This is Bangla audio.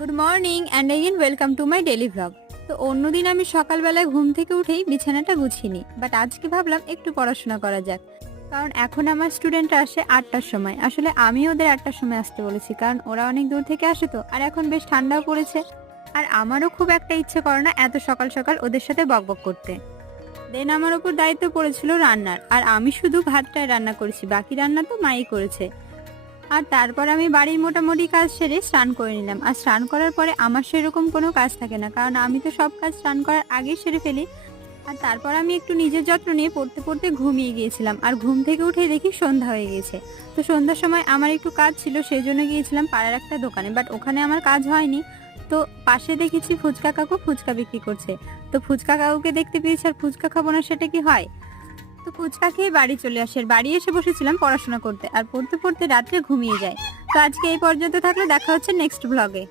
Good morning and again welcome to my daily vlog. তো অন্যদিন আমি সকালবেলায় ঘুম থেকে উঠেই বিছানাটা গুছিয়ে, বাট আজকে ভাবলাম একটু পড়াশোনা করা যাক। কারণ এখন আমার স্টুডেন্টরা আসে 8টার সময়। আসলে আমি ওদের 8টার সময় আসতে বলেছি, কারণ ওরা অনেক দূর থেকে আসে, তো আর এখন বেশ ঠান্ডাও পড়েছে। আর আমারও খুব একটা ইচ্ছে করে না এত সকাল সকাল ওদের সাথে বকবক করতে। দেন আমার ওপর দায়িত্ব পড়েছিল রান্নার, আর আমি শুধু ভাতটাই রান্না করেছি, বাকি রান্না তো মাই করেছে। আর তারপর আমি বাড়ির মোটামুটি কাজ সেরে স্নান করে নিলাম। আর স্নান করার পরে আমার সেরকম কোনো কাজ থাকে না, কারণ আমি তো সব কাজ স্নান করার আগেই সেরে ফেলি। আর তারপর আমি একটু নিজের যত্ন নিয়ে পড়তে পড়তে ঘুমিয়ে গিয়েছিলাম, আর ঘুম থেকে উঠে দেখি সন্ধ্যা হয়ে গেছে। তো সন্ধ্যার সময় আমার একটু কাজ ছিল, সেই জন্য গিয়েছিলাম পাড়ার একটা দোকানে, বাট ওখানে আমার কাজ হয়নি। তো পাশে দেখেছি ফুচকা কাকু ফুচকা বিক্রি করছে। তো ফুচকা কাকুকে দেখতে পেয়েছি, আর ফুচকা খাবো না সেটা কি হয়। তো ফুচকা খেয়ে বাড়ি চলে আসি, আর বাড়ি এসে বসেছিলাম পড়াশোনা করতে, আর পড়তে পড়তে রাত্রে ঘুমিয়ে যায়। তো আজকে এই পর্যন্ত থাকলে দেখা হচ্ছে নেক্সট ব্লগে।